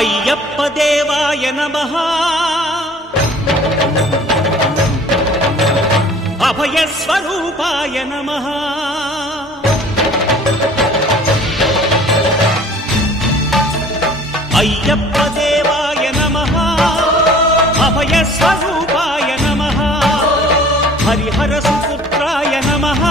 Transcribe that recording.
అయ్యప్ప దేవాయ నమ. అభయస్వరూపాయ నమ. అయ్యప్ప దేవాయ నమ. అభయస్వరూపాయ నమ. హరిహర సుపుత్రాయ నమ.